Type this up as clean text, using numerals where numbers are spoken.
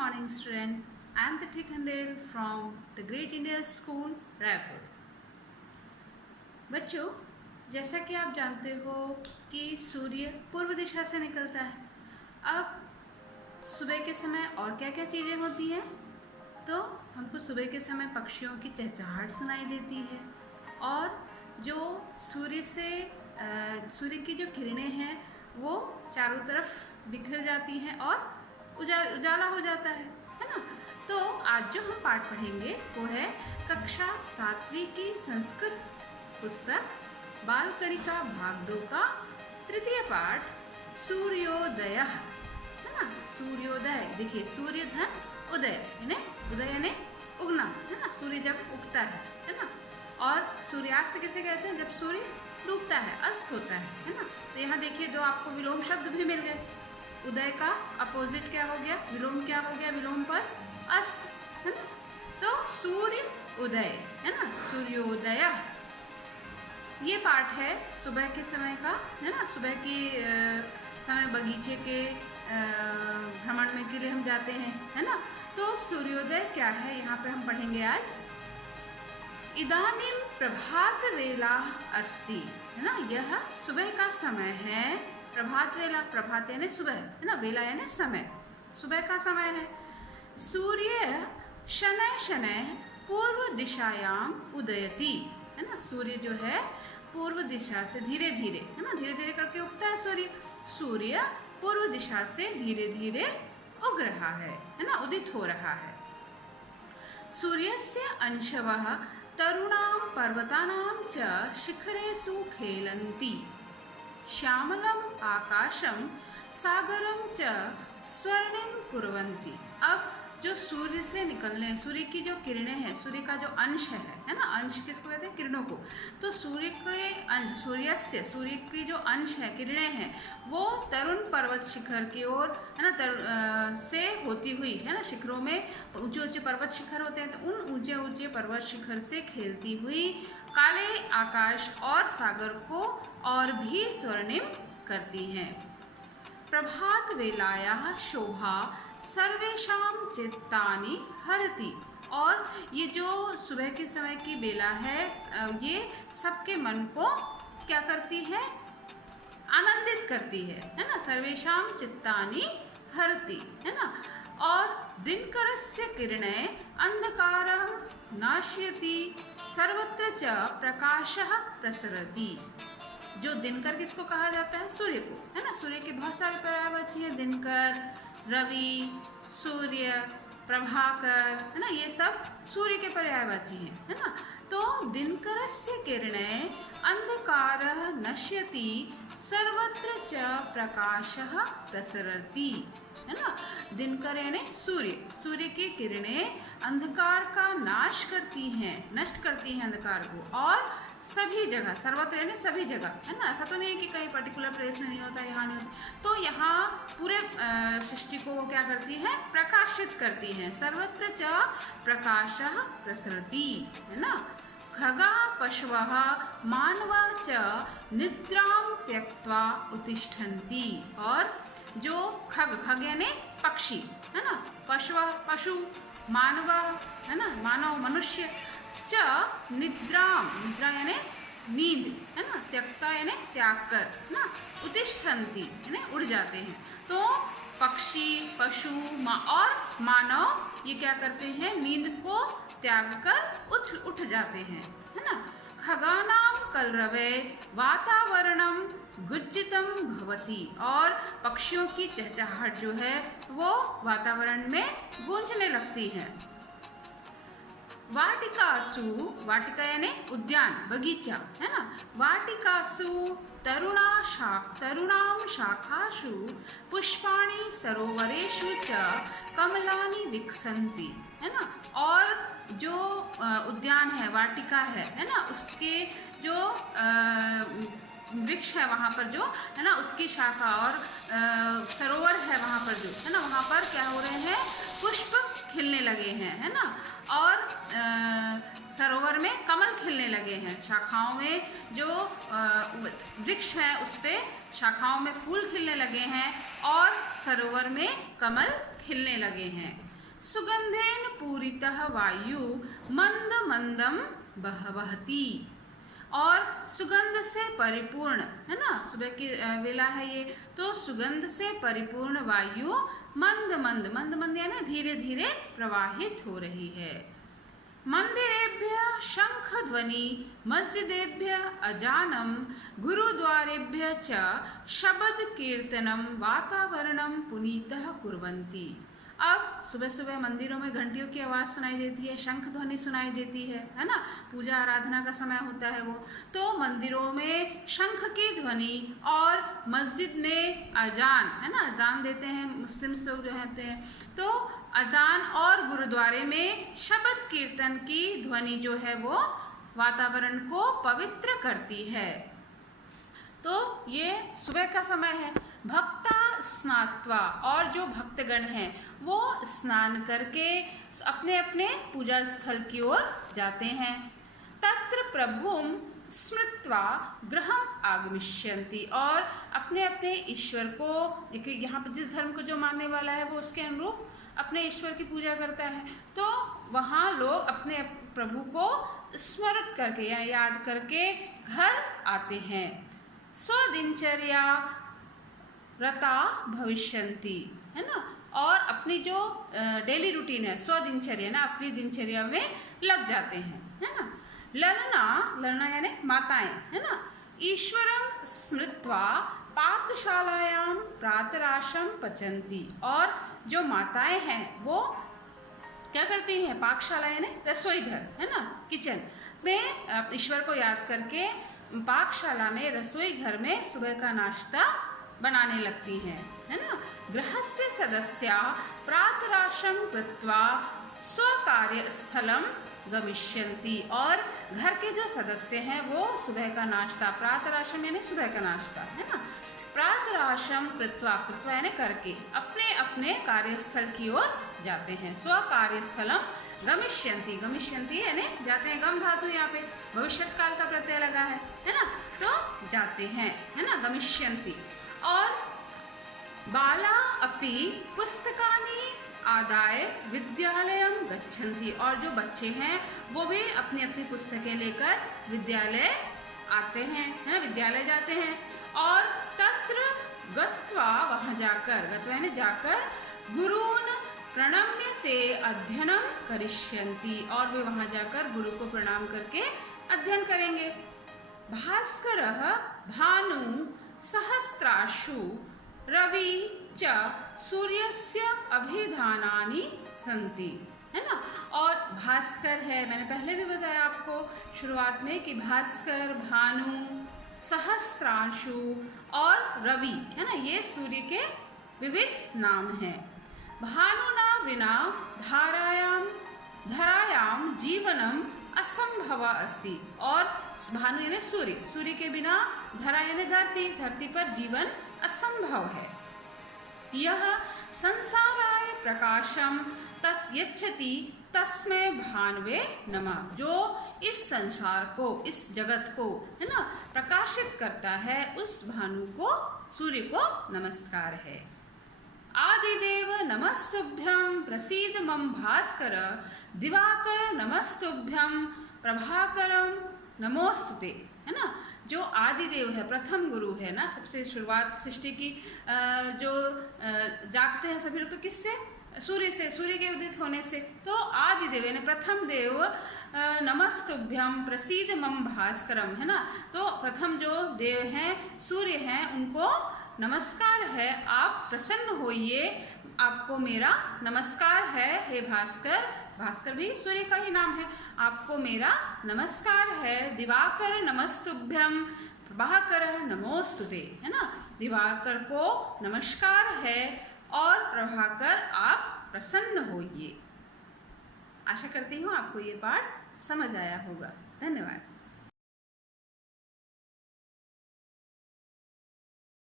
morning student. I am Tithi Khandel from the Great India School, Raipur. बच्चों, जैसा कि आप जानते हो कि सूर्य पूर्व दिशा से निकलता है। अब सुबह के समय और क्या क्या चीज़ें होती हैं, तो हमको सुबह के समय पक्षियों की चहचहाहट सुनाई देती है और जो सूर्य की जो किरणें हैं वो चारों तरफ बिखर जाती हैं और उजाला हो जाता है ना। तो आज जो हम पाठ पढ़ेंगे वो है कक्षा 7वीं की संस्कृत पुस्तक बाल कणिका भाग 2 का तृतीय पाठ सूर्योदय है ना। सूर्योदय, देखिए सूर्य धन उदय यानी उगना है ना। सूर्य जब उगता है ना। और सूर्यास्त किसे कहते हैं? जब सूर्य डूबता है, अस्त होता है ना। तो यहाँ देखिए दो आपको विलोम शब्द भी मिल गए। उदय का अपोजिट क्या हो गया? विलोम क्या हो गया? विलोम पर अस्त है ना। तो सूर्य उदय है ना, सूर्योदय। ये पाठ है सुबह के समय का है ना। सुबह के समय बगीचे के भ्रमण में के लिए हम जाते हैं है ना। तो सूर्योदय क्या है यहाँ पे हम पढ़ेंगे आज। इदानीं प्रभात वेला अस्ति है ना। यह सुबह का समय है। प्रभात वेला, प्रभात यानी सुबह है ना, वेला यानी समय, सुबह का समय है। सूर्य शनैः शनैः पूर्व दिशायाम उदयति है ना। सूर्य जो है पूर्व दिशा से धीरे धीरे है ना, धीरे धीरे करके उगता है सूर्य। सूर्य पूर्व दिशा से धीरे धीरे उग रहा है ना, उदित हो रहा है। सूर्यस्य अंशवः तरुणां पर्वतानां च शिखरेषु खेलन्ति। श्यामलम् आकाशं सागरं च स्वर्णिं कुर्वन्ति। अब जो सूर्य से निकलने, सूर्य की जो किरणें हैं, सूर्य का जो अंश है ना, अंश किसको कहते हैं? किरणों को। तो सूर्य के अंश, सूर्य की जो अंश है, किरणें हैं, वो तरुण पर्वत शिखर की ओर है ना से होती हुई है ना। शिखरों में ऊंचे ऊंचे पर्वत शिखर होते हैं, तो उन ऊंचे ऊंचे पर्वत शिखर से खेलती हुई काले आकाश और सागर को और भी स्वर्णिम करती हैं। प्रभात वेलायाः शोभा सर्वेषां चित्तानि हरति। और ये जो सुबह के समय की बेला है, ये सबके मन को क्या करती है? आनंदित करती है ना। सर्वेषां चित्तानि हरति है ना। और दिनकरस्य किरणें अंधकारं नाशयति सर्वत्र च प्रकाशः प्रसरति। जो दिनकर किसको कहा जाता है? सूर्य को है ना। सूर्य के बहुत सारे पर्यायवाची हैं, दिनकर, रवि, सूर्य, प्रभाकर है ना। ये सब सूर्य के पर्यायवाची हैं है ना। तो दिनकरस्य किरणें अंधकारः नश्यति सर्वत्र च प्रकाशः प्रसरति है ना। दिनकर यानी सूर्य, सूर्य की किरणें अंधकार का नाश करती हैं, नष्ट करती हैं अंधकार को, और सभी जगह, सर्वत्र यानी सभी जगह है ना। ऐसा तो नहीं है कि कहीं पर्टिकुलर प्लेस में नहीं होता, यहाँ नहीं होता। तो यहाँ पूरे सृष्टि को वो क्या करती है? प्रकाशित करती हैं। सर्वत्र च प्रकाशः प्रसरति है ना। खगा पशवः मानवा च निद्रां त्यक्त्वा उत्तिष्ठन्ति। और जो खग यानी पक्षी है ना, पशु, मानव है ना, मानव मनुष्य, च निद्रा यानी नींद है ना, त्यक्ता यानी त्याग कर ना, उत्तिष्ठन्ति यानी उड़ जाते हैं। तो पक्षी, पशु और मानव ये क्या करते हैं? नींद को त्याग कर उठ जाते हैं है ना। खगानां कलरवे वातावरणं गुज्जितं भवति। और पक्षियों की चहचहाहट जो है वो वातावरण में गूंजने लगती है। वाटिकासु, वाटिका यानी उद्यान, बगीचा है ना। वाटिकासु तरुणां शाखासु पुष्पाणि सरोवरेषु च कमलानि विकसन्ति है ना। और जो उद्यान है, वाटिका है ना, उसके जो वृक्ष है वहाँ पर जो है ना, उसकी शाखा और सरोवर है वहाँ पर जो है ना, वहाँ पर क्या हो रहे हैं? पुष्प खिलने लगे हैं है ना। और सरोवर में कमल खिलने लगे हैं। शाखाओं में जो वृक्ष है उस पे शाखाओं में फूल खिलने लगे हैं और सरोवर में कमल खिलने लगे हैं। सुगंधेन पूरितः वायु मंद मंदम बहवहति। और सुगंध से परिपूर्ण, है ना, सुबह की वेला है ये, तो सुगंध से परिपूर्ण वायु मंद मंद, मंद मंद यानी धीरे धीरे प्रवाहित हो रही है। मंदिरेभ्य शंख ध्वनि, मस्जिदेभ्य अजानम, गुरुद्वारेभ्य च शब्द कीर्तनम वातावरणम पुनीतः कुर्वन्ति। अब सुबह सुबह मंदिरों में घंटियों की आवाज सुनाई देती है, शंख ध्वनि सुनाई देती है ना, पूजा आराधना का समय होता है वो, तो मंदिरों में शंख की ध्वनि और मस्जिद में अजान, है ना, अजान देते हैं मुस्लिम लोग जो होते हैं, तो अजान और गुरुद्वारे में शब्द कीर्तन की ध्वनि जो है वो वातावरण को पवित्र करती है। तो ये सुबह का समय है। भक्ता स्नात्वा, और जो भक्तगण हैं वो स्नान करके अपने अपने पूजा स्थल की ओर जाते हैं। तत्र प्रभुम स्मृत्वा गृहम आगमिष्यन्ति, और अपने अपने ईश्वर को, यहाँ पर जिस धर्म को जो मानने वाला है वो उसके अनुरूप अपने ईश्वर की पूजा करता है, तो वहाँ लोग अपने प्रभु को स्मरण करके या याद करके घर आते हैं। स्वदिनचर्या रता भविष्यन्ति, है ना, और अपनी जो डेली रूटीन है, स्वदिनचर्या ना, अपनी दिनचर्या में लग जाते हैं, है ना। ललना, ललना यानी माताएं, है ना, ईश्वरम स्मृत्वा पाकशालायाम प्रातराशम पचन्ति, और जो माताएं हैं वो क्या करती हैं, पाकशाला यानी रसोई घर, है ना, किचन में ईश्वर को याद करके पाकशाला में, रसोई घर में सुबह का नाश्ता बनाने लगती हैं, है ना। गृहस्य सदस्या प्रातराशम कृत्वा स्वकार्य स्थलम गमिष्यन्ति, और घर के जो सदस्य हैं वो सुबह का नाश्ता, प्रातराशम यानी सुबह का नाश्ता, है ना, प्रातराशम कृत्वा, कृत्वा यानी करके अपने अपने कार्यस्थल की ओर जाते हैं। स्वकार्य स्थलम गमिष्यन्ति, गमिष्यन्ति यानी जाते हैं, गम धातु यहाँ पे भविष्य काल का प्रत्यय लगा है ना, तो जाते हैं, है ना, गमिष्यन्ति। और बाला अपि पुस्तकानि आदाय विद्यालयम गच्छन्ति, और जो बच्चे हैं वो भी अपनी अपनी पुस्तकें लेकर विद्यालय आते हैं, है ना, विद्यालय जाते हैं। और तत्र गत्वा, वहां जाकर, गत्वा यानी जाकर, गुरून् प्रणम्य ते अध्ययनम करिष्यन्ति, और वे वहां जाकर गुरु को प्रणाम करके अध्ययन करेंगे। भास्करः भानु सहस्राशु रवि च सूर्यस्य अभिधानानि सन्ति, है ना। और भास्कर है, मैंने पहले भी बताया आपको शुरुआत में कि भास्कर, भानु, सहस्त्रांशु और रवि, है ना, ये सूर्य के विविध नाम हैं। भानुना विना धरायाम जीवनम असंभव अस्ति, और भानु यानी सूर्य, सूर्य के बिना धरा यानी धरती, धरती पर जीवन असंभव है। यह संसाराय प्रकाशम तस यच्छति तस्मै भानवे नमः, जो इस संसार को, इस जगत को, है ना, प्रकाशित करता है, उस भानु को, सूर्य को नमस्कार है। आदिदेव नमस्तुभ्यं प्रसीद मम भास्कर, दिवाकर नमस्तुभ्यं प्रभाकरम नमोस्तुते, है ना। जो आदिदेव है, प्रथम गुरु है ना, सबसे शुरुआत सृष्टि की जो जागते हैं सभी लोग, तो किससे, सूर्य से, सूर्य के उदित होने से, तो आदिदेव यानी प्रथम देव, नमस्तुभ्यम प्रसीद मम भास्करम, है ना, तो प्रथम जो देव हैं, सूर्य हैं, उनको नमस्कार है, आप प्रसन्न होइए, आपको मेरा नमस्कार है, हे भास्कर, भास्कर भी सूर्य का ही नाम है, आपको मेरा नमस्कार है। दिवाकर नमस्तुभ्यम प्रभाकर नमोस्तुते, है ना, दिवाकर को नमस्कार है और प्रभाकर आप प्रसन्न होइए। आशा करती हूँ आपको ये पाठ समझ आया होगा। धन्यवाद।